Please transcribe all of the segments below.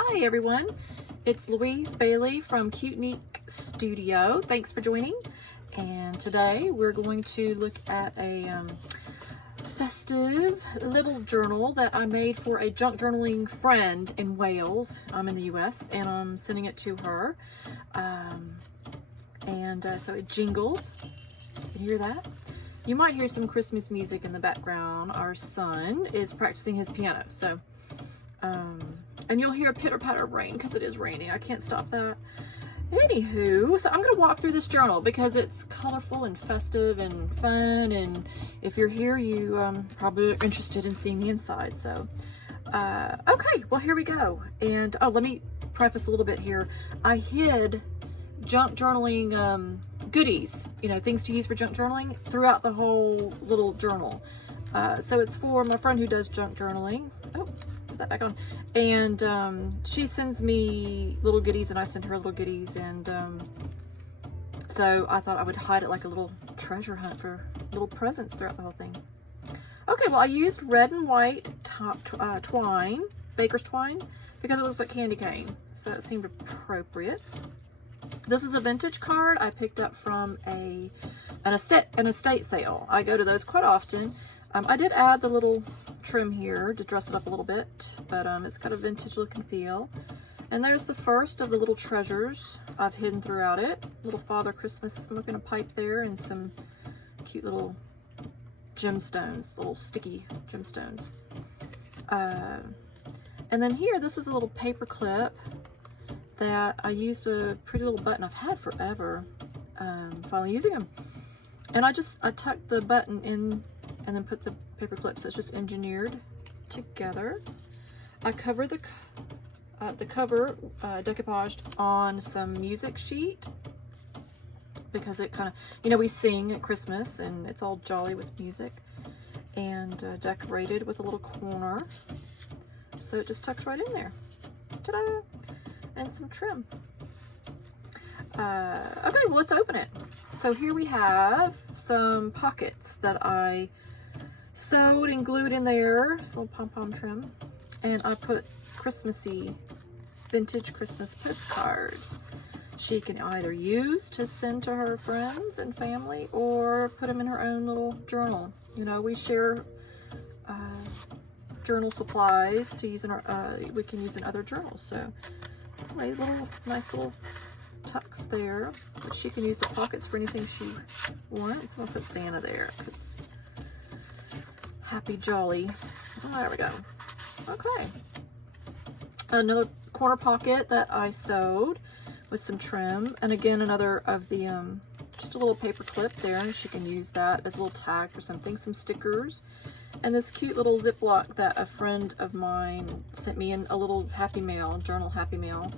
Hi everyone, it's Louise Bailey from Cuteneek Studio. Thanks for joining. And today we're going to look at a festive little journal that I made for a junk journaling friend in Wales. I'm in the US and I'm sending it to her. So it jingles. You hear that? You might hear some Christmas music in the background. Our son is practicing his piano, so and you'll hear a pitter-patter of rain because it is raining. I can't stop that. Anywho, so I'm going to walk through this journal because it's colorful and festive and fun, and if you're here, you probably are interested in seeing the inside. So, okay, well, here we go. And, oh, let me preface a little bit here. I hid junk journaling goodies, you know, things to use for junk journaling throughout the whole little journal. So it's for my friend who does junk journaling. Oh, put that back on. And she sends me little goodies and I send her little goodies. And so I thought I would hide it like a little treasure hunt for little presents throughout the whole thing. Okay, well, I used red and white twine, baker's twine, because it looks like candy cane. So it seemed appropriate. This is a vintage card I picked up from an estate sale. I go to those quite often. I did add the little trim here to dress it up a little bit, but it's got a vintage look and feel. And there's the first of the little treasures I've hidden throughout it. Little Father Christmas smoking a pipe there and some cute little gemstones, little sticky gemstones. And then here, this is a little paper clip that I used a pretty little button I've had forever, finally using them. And I tucked the button in and then put the paper clip, so it's just engineered together. I covered the cover decoupaged on some music sheet because it kind of, you know, we sing at Christmas and it's all jolly with music, and decorated with a little corner. So it just tucks right in there. Ta-da! And some trim. Okay, well, let's open it. So here we have some pockets that I sewed and glued in there, some pom-pom trim, and I put Christmassy vintage Christmas postcards. She can either use to send to her friends and family or put them in her own little journal. You know, we share journal supplies to use in our, we can use in other journals. So anyway, nice little tucks there, but she can use the pockets for anything she wants. I'm gonna put Santa there because happy jolly. Oh, there we go. Okay, another corner pocket that I sewed with some trim, and again another of the just a little paper clip there, and she can use that as a little tag for something. Some stickers, and this cute little Ziploc that a friend of mine sent me in a little happy mail, journal happy mail.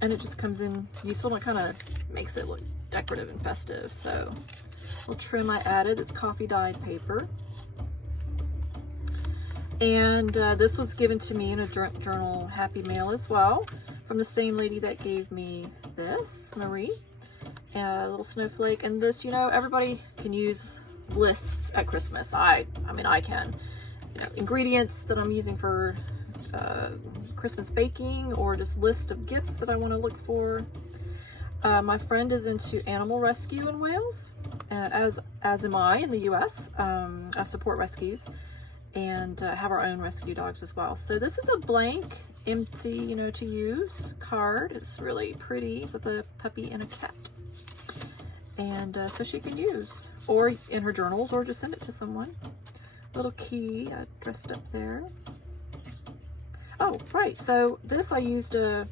And it just comes in useful, and it kind of makes it look decorative and festive. So, little trim I added, this coffee dyed paper. And this was given to me in a journal happy mail as well, from the same lady that gave me this, Marie. A little snowflake. And this, you know, everybody can use lists at Christmas. I mean, I can. You know, ingredients that I'm using for Christmas baking, or just list of gifts that I want to look for. My friend is into animal rescue in Wales, as am I in the US. I support rescues and have our own rescue dogs as well. So this is a blank, empty, you know, to use card. It's really pretty with a puppy and a cat. And so she can use, or in her journals, or just send it to someone. Little key I dressed up there. Oh, right, so this I used a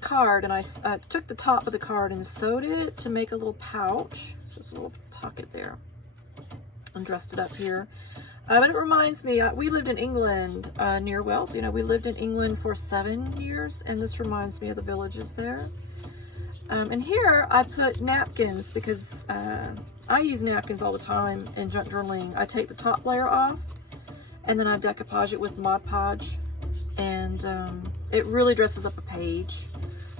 card, and I took the top of the card and sewed it to make a little pouch. So it's a little pocket there, and dressed it up here. But it reminds me, we lived in England near Wales. You know, we lived in England for 7 years, and this reminds me of the villages there. And here I put napkins because I use napkins all the time in junk journaling. I take the top layer off, and then I decoupage it with Mod Podge. And it really dresses up a page,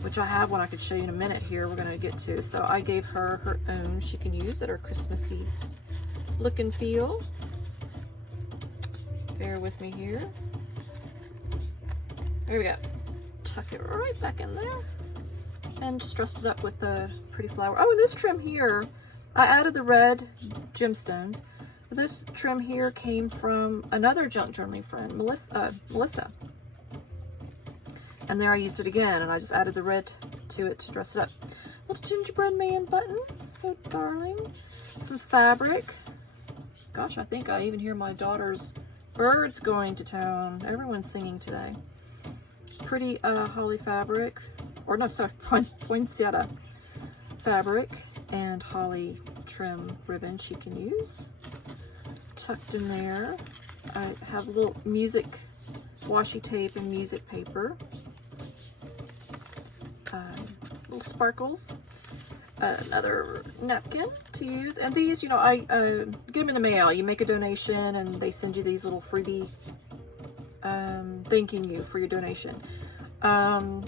which I have one I could show you in a minute here we're going to get to. So I gave her her own she can use that are Christmassy look and feel. Bear with me here. There we go. tuck it right back in there. And just dressed it up with a pretty flower. Oh, and this trim here, I added the red gemstones. This trim here came from another junk journaling friend, Melissa. And there I used it again, and I just added the red to it to dress it up. Little gingerbread man button, so darling. Some fabric. Gosh, I think I even hear my daughter's birds going to town. Everyone's singing today. Pretty holly fabric, or no, sorry, poinsettia fabric, and holly trim ribbon she can use. Tucked in there, I have a little music washi tape and music paper. Little sparkles. Another napkin to use, and these, you know, I get them in the mail. You make a donation and they send you these little freebie thanking you for your donation, and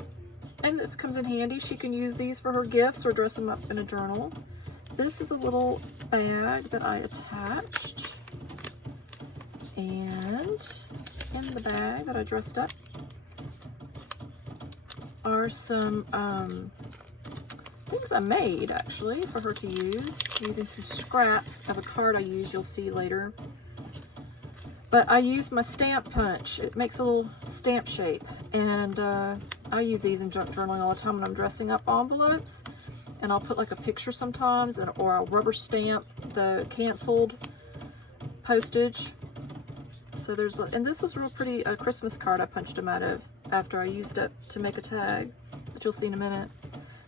this comes in handy. She can use these for her gifts or dress them up in a journal. This is a little bag that I attached, and in the bag that I dressed up are some things I made, actually, for her to use, using some scraps of a card I used, you'll see later. But I used my stamp punch. It makes a little stamp shape, and I use these in junk journaling all the time when I'm dressing up envelopes, and I'll put like a picture sometimes, or I'll rubber stamp the canceled postage. So there's, and this was real pretty, a Christmas card I punched them out of after I used it to make a tag, which you'll see in a minute.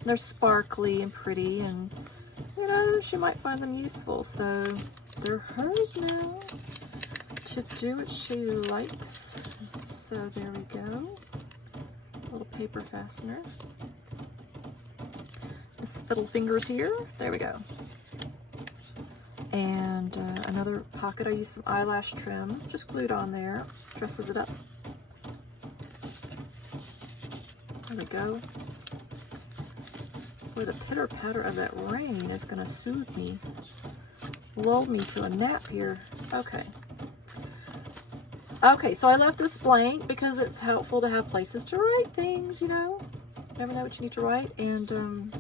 They're sparkly and pretty, and you know, she might find them useful, so they're hers now to do what she likes. So there we go. Little paper fastener. This fiddle fingers here. There we go. And another pocket. I used some eyelash trim, just glued on there. Dresses it up. There we go. Boy, the pitter patter of that rain is going to soothe me, lull me to a nap here. Okay. Okay, so I left this blank because it's helpful to have places to write things, you know. Never know what you need to write. And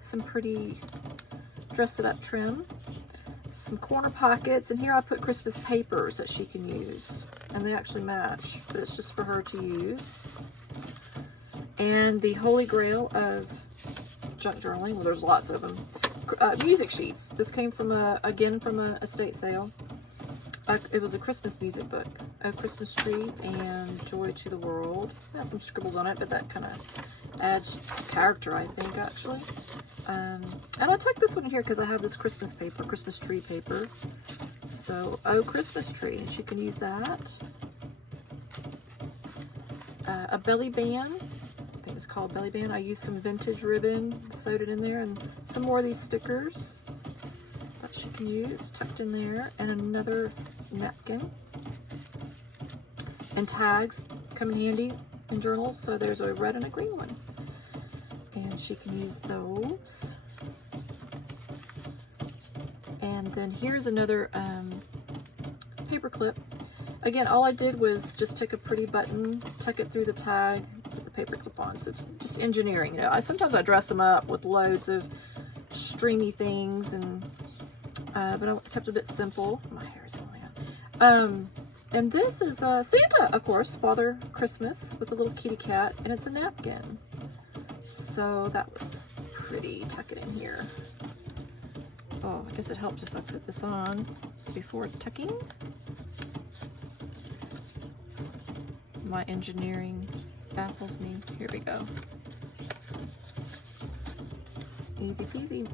some pretty dress it up trim. Some corner pockets. And here I put Christmas papers that she can use. And they actually match, but it's just for her to use. And the holy grail of junk journaling, well, there's lots of them. Music sheets. This came from again from a estate sale. It was a Christmas music book, A Christmas Tree and Joy to the World. It had some scribbles on it, but that kind of adds character, I think, actually. And I tucked this one in here because I have this Christmas paper, Christmas tree paper. So, Oh Christmas Tree, and she can use that. A belly band. I think it's called belly band. I used some vintage ribbon, sewed it in there, and some more of these stickers that she can use, tucked in there, and another napkin. And tags come in handy in journals, so there's a red and a green one. And she can use those. And then here's another paper clip. Again, all I did was just take a pretty button, tuck it through the tag, put the paper clip on. So it's just engineering, you know. Sometimes I dress them up with loads of streamy things, and but I kept it a bit simple. My hair is falling out. And this is Santa, of course, Father Christmas with a little kitty cat, and it's a napkin. So that was pretty. Tuck it in here. Oh, I guess it helped if I put this on before tucking. My engineering baffles me. Here we go. Easy peasy.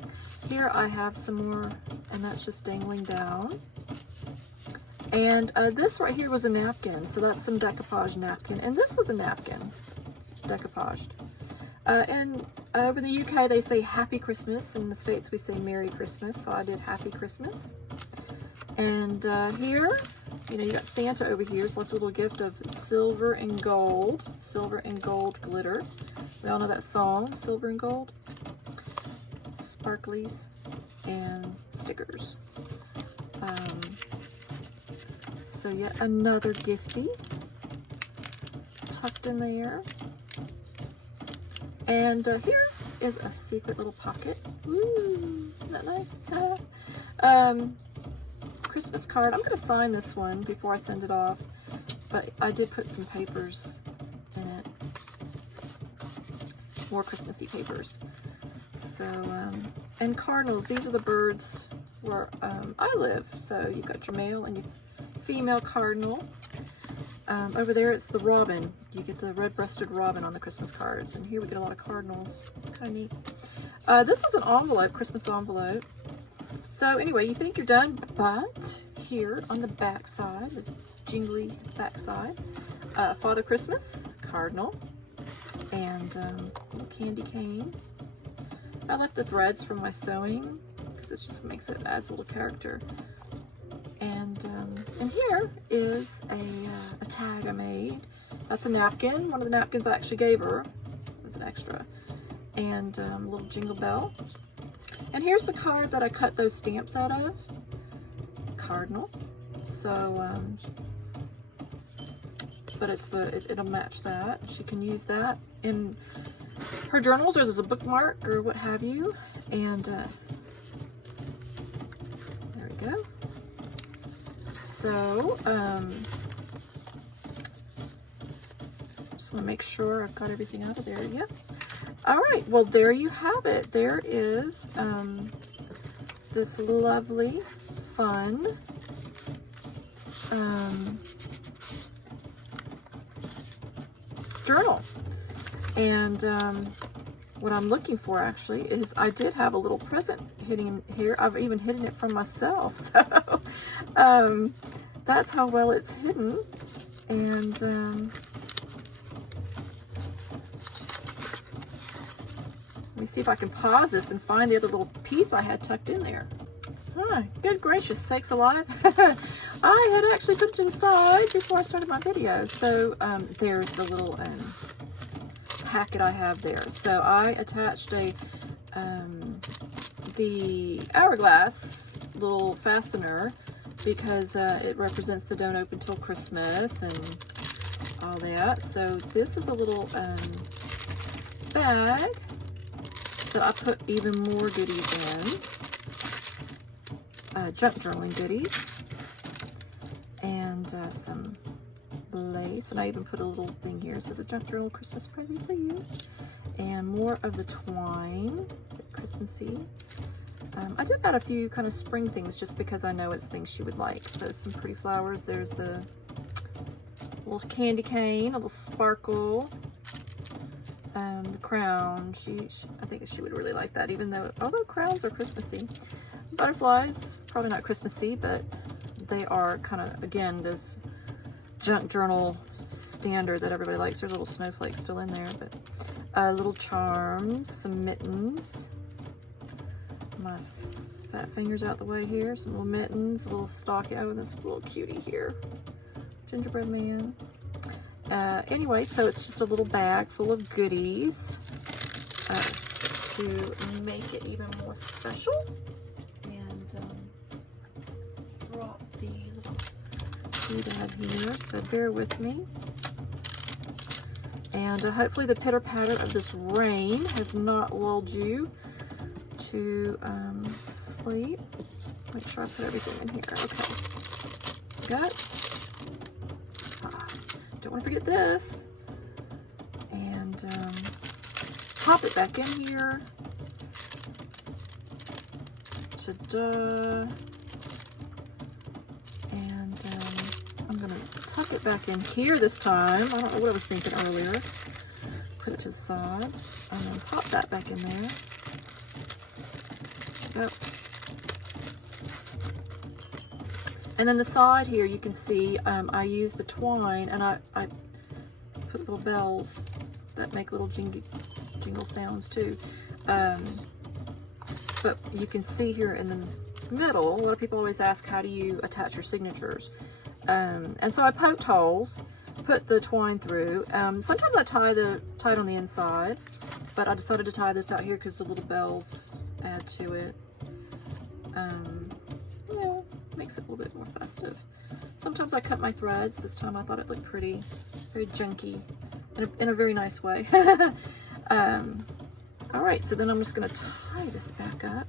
Here I have some more, and that's just dangling down. And this right here was a napkin, so that's some decoupage napkin. And this was a napkin, decoupaged. And over in the UK they say Happy Christmas. In the States we say Merry Christmas, so I did Happy Christmas. And here, you know, you got Santa over here. It's like a little gift of silver and gold glitter. We all know that song, Silver and Gold. Sparklies and stickers. So yet another giftie tucked in there. And here is a secret little pocket. Ooh, isn't that nice? Christmas card. I'm going to sign this one before I send it off, but I did put some papers in it. More Christmassy papers. So, and cardinals. These are the birds where I live. So you've got your male and your female cardinal. Over there it's the robin. You get the red-breasted robin on the Christmas cards. And here we get a lot of cardinals. It's kind of neat. This was an envelope, Christmas envelope. So anyway, you think you're done, but here on the back side, the jingly back side, Father Christmas, cardinal, and little candy cane. I left the threads from my sewing because it just makes it, adds a little character. And here is a tag I made. That's a napkin. One of the napkins I actually gave her. It was an extra. And a little jingle bell. And here's the card that I cut those stamps out of. Cardinal. So, but it'll match that. She can use that in her journals or as a bookmark or what have you. And there we go. So, just want to make sure I've got everything out of there. Yep. All right. Well, there you have it. There is this lovely, fun journal. And what I'm looking for actually is I did have a little present hidden here. I've even hidden it from myself. So that's how well it's hidden. And let me see if I can pause this and find the other little piece I had tucked in there. Oh, good gracious sakes alive. I had actually put it inside before I started my video. So there's the little packet I have there. So I attached the hourglass little fastener because it represents the don't open till Christmas and all that. So this is a little bag that I put even more goodies in. Junk journaling goodies. And some lace. And I even put a little thing here. It says a junk journal Christmas present for you. And more of the twine. Christmassy. I did add a few kind of spring things just because I know it's things she would like. So some pretty flowers. There's the little candy cane, a little sparkle. The crown. I think she would really like that, even though, although crowns are Christmassy. Butterflies, probably not Christmassy, but they are kind of, again, this junk journal standard that everybody likes. There's little snowflakes still in there, but little charms, some mittens. My fat fingers out the way here. Some little mittens, a little stocking. Oh, and this little cutie here. Gingerbread man. Anyway, so it's just a little bag full of goodies to make it even more special. And drop the little doodad here, so bear with me. And hopefully the pitter patter of this rain has not lulled you to sleep. Make sure I put everything in here. Okay. Got. Don't want to forget this. And pop it back in here. Ta-da. And I'm going to tuck it back in here this time. I don't know what I was thinking earlier. Put it to the side. And then pop that back in there. Yep. And then the side here, you can see I use the twine, and I put little bells that make little jingle sounds too. But you can see here in the middle, a lot of people always ask, how do you attach your signatures? And so I poked holes, put the twine through. Sometimes I tie it on the inside, but I decided to tie this out here because the little bells add to it. Yeah, makes it a little bit more festive. Sometimes I cut my threads. This time I thought it looked pretty, very junky, in a very nice way. All right, so then I'm just gonna tie this back up.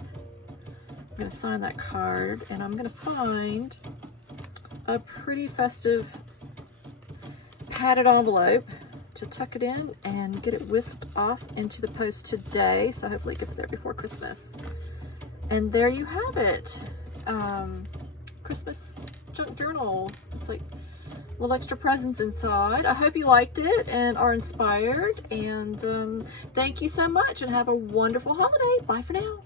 I'm gonna sign that card, and I'm gonna find a pretty festive padded envelope to tuck it in and get it whisked off into the post today. So hopefully it gets there before Christmas. And there you have it. Christmas junk journal. It's like little extra presents inside. I hope you liked it and are inspired. And thank you so much, and have a wonderful holiday. Bye for now.